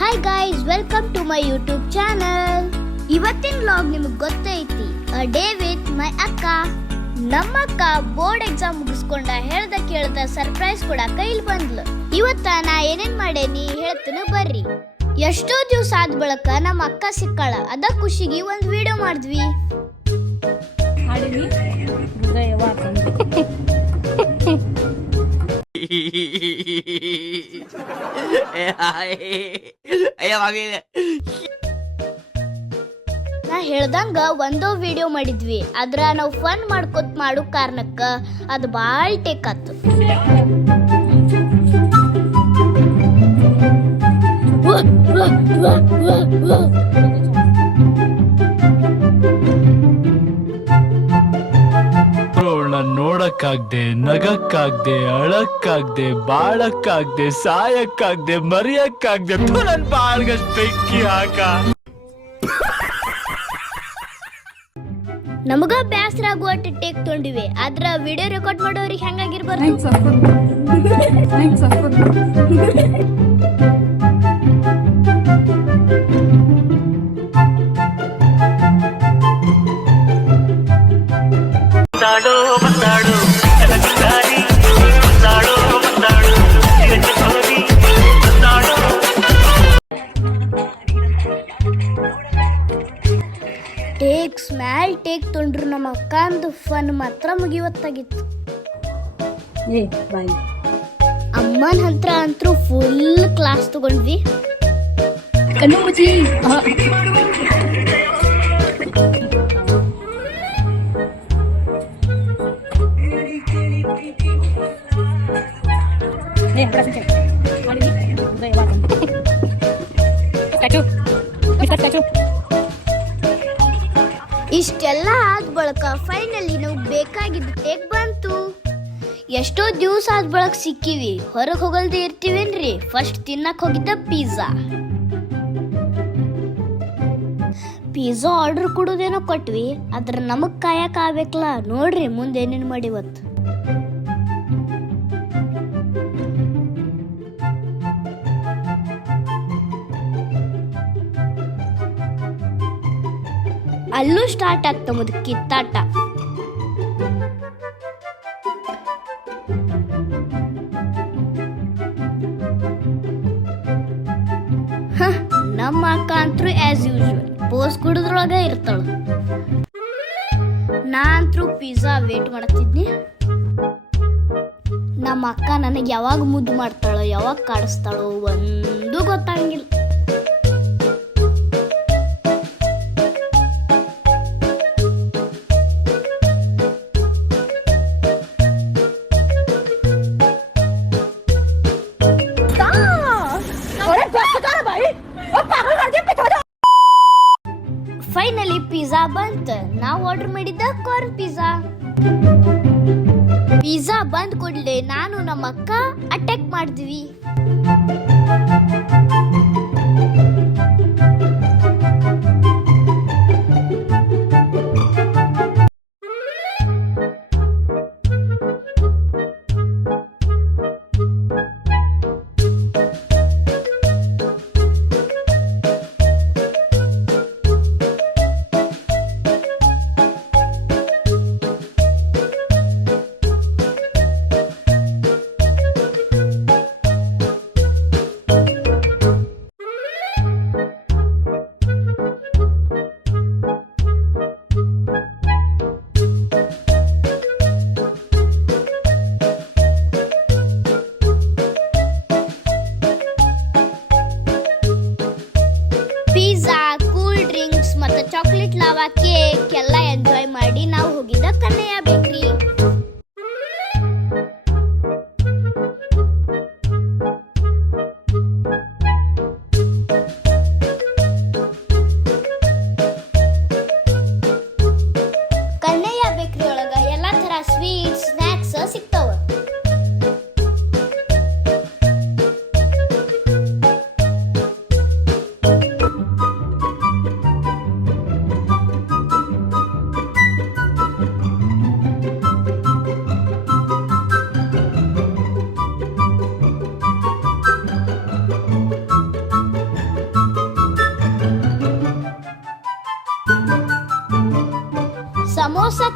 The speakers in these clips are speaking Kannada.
Hi guys, welcome to my YouTube channel. ಇವತ್ತಿನ ವ್ಲಾಗ್ ನಿಮಗೆ ಗೊತ್ತೈತಿ, ಅ ಡೇ ವಿತ್ ಮೈ ಅಕ್ಕ. ನಮ್ಮ ಅಕ್ಕ ಬೋರ್ಡ್ ಎಕ್ಸಾಮ್ ಮುಗಿಸ್ಕೊಂಡ ಹೇಳ್ದ ಕೇಳ್ದ ಸರ್ಪ್ರೈಸ್ ಕೊಡಾಕ ಇಲ್ಲಿ ಬಂದ್ಲು. ಇವತ್ತ ನಾ ಏನೇನ್ ಮಾಡೇನಿ ಹೇಳ್ತೀನಿ ಬರ್ರಿ. ಎಷ್ಟೋ ದಿವಸ ಆದ ಬಳಕ ನಮ್ಮ ಅಕ್ಕ ಸಿಕ್ಕಾಳ, ಅದ ಖುಷಿಗೆ ಒಂದ್ ವಿಡಿಯೋ ಮಾಡಿದ್ವಿ. ನಾ ಹೇಳ್ದಂಗ ಒಂದೋ ವಿಡಿಯೋ ಮಾಡಿದ್ವಿ, ಆದ್ರ ನಾವು ಫನ್ ಮಾಡ್ಕೊತ್ ಮಾಡೋ ಕಾರಣಕ್ಕ ಅದು ಬಾಳ್ ಟೇಕ್ ಆತು. ನೋಡಕ್ಕಾಗ್ದೆ, ನಗಕ್ಕಾಗ್ದೆ, ಅಳಕ್ಕಾಗ್ದೆ, ಬಾಳಕ್ಕಾಗ್ದೆ, ಸಾಯಕ್ಕಾಗ್ದೆ, ಮರಿಯಕ್ಕಾಗ್ದೆ, ನನ್ ಬಾಳ್ಗಷ್ಟ್ ಬೆಂಕಿ ಹಾಕ. ನಮಗ ಬ್ಯಾಸರ ಆಗುವಟ್ಟು ಟೇಕ್ ತೊಗೊಂಡಿವಿ, ಆದ್ರ ವಿಡಿಯೋ ರೆಕಾರ್ಡ್ ಮಾಡೋರಿಗೆ ಹೆಂಗಾಗಿರ್ಬಾರ್ದು. ಟೇಕ್ ಸ್ಮ್ಯಾಲ್ ಟೇಕ್ ತೊಂಡ್ರು ನಮ್ಮ ಅಕ್ಕಂದು ಫನ್ ಮಾತ್ರ ಮುಗಿವತ್ತಾಗಿತ್ತು. ಅಮ್ಮನ ಹತ್ರ ಅಂತೂ ಫುಲ್ ಕ್ಲಾಸ್ ತಗೊಂಡ್ವಿ. ಇಷ್ಟೆಲ್ಲ ಆದ ಬಳಕ ಫೈನಲಿ ನಾವು ಬೇಕಾಗಿದ್ದ ಟೇಕ್ ಬಂತು. ಎಷ್ಟೋ ದಿವಸ ಆದ ಬಳಕ ಸಿಕ್ಕಿವಿ, ಹೊರಗೆ ಹೋಗಲ್ದೇ ಇರ್ತೀವೇನ್ರಿ. ಫಸ್ಟ್ ತಿನ್ನಕ್ ಹೋಗಿದ್ದ ಪಿಜ್ಜಾ ಆರ್ಡರ್ ಕೊಡೋದೇನೋ ಕೊಟ್ವಿ, ಆದ್ರ ನಮಗ್ ಕಾಯಕ್ ಆಗ್ಬೇಕಲ್ಲ. ನೋಡ್ರಿ ಮುಂದೆ ಏನೇನ್ ಮಾಡಿವತ್ತು. ಅಲ್ಲೂ ಸ್ಟಾರ್ಟ್ ಆಗ್ತಮದು ಕಿತ್ತಾಟ. ನಮ್ಮ ಅಕ್ಕ ಅಂತೂ ಆಸ್ ಯೂಶುವಲ್ ಪೋಸ್ ಕುಡಿದ್ರೊಳಗ ಇರ್ತಾಳ. ನಾ ಅಂತೂ ಪಿಜ್ಜಾ ವೇಟ್ ಮಾಡತ್ತಿದ್ನಿ. ನಮ್ಮ ಅಕ್ಕ ನನಗೆ ಯಾವಾಗ ಮುದ್ದು ಮಾಡ್ತಾಳೋ, ಯಾವಾಗ ಕಾಡಿಸ್ತಾಳೋ ಒಂದು ಗೊತ್ತಾಗಿಲ್ಲ. ಫೈನಲಿ ಪಿಜ್ಜಾ ಬಂತ. ನಾವು ಆರ್ಡರ್ ಮಾಡಿದ್ದ ಕಾರ್ನ್ ಪಿಜ್ಜಾ ಬಂದ್ ಕೂಡಲೇ ನಾನು ನಮ್ಮ ಅಕ್ಕ ಅಟ್ಯಾಕ್ ಮಾಡಿದ್ವಿ.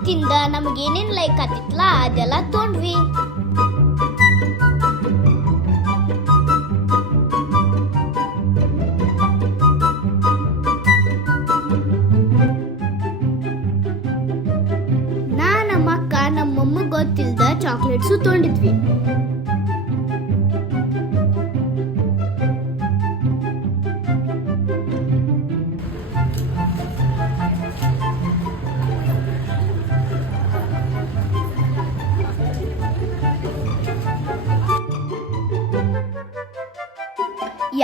ತಿಂದ ನಮ್ಗೆ ಏನೇನ್ ಲೈಕ್ ಆತಿತ್ಲಾ ಅದೆಲ್ಲ ತೊಗೊಂಡ್ವಿ. ನಮ್ಮ ಅಕ್ಕ ನಮ್ಮಮ್ಮ ಗೊತ್ತಿಲ್ದ ಚಾಕ್ಲೇಟ್ಸು ತೊಗೊಂಡಿದ್ವಿ.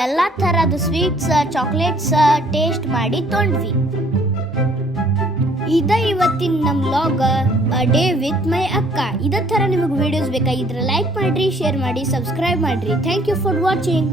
ಎಲ್ಲಾ ತರದ ಸ್ವೀಟ್ಸ್ ಚಾಕ್ಲೇಟ್ಸ್ ಟೇಸ್ಟ್ ಮಾಡಿ ತೊಗೊಂಡ್ವಿ. ಇದ ಇವತ್ತಿನ ನಮ್ ವ್ಲಾಗ್ ಡೇ ವಿತ್ ಮೈ ಅಕ್ಕ. ಇದೇ ತರ ನಿಮಗೆ ವಿಡಿಯೋಸ್ ಬೇಕಾಗಿದ್ರೆ ಲೈಕ್ ಮಾಡ್ರಿ, ಶೇರ್ ಮಾಡಿ, ಸಬ್ಸ್ಕ್ರೈಬ್ ಮಾಡ್ರಿ. Thank you for watching.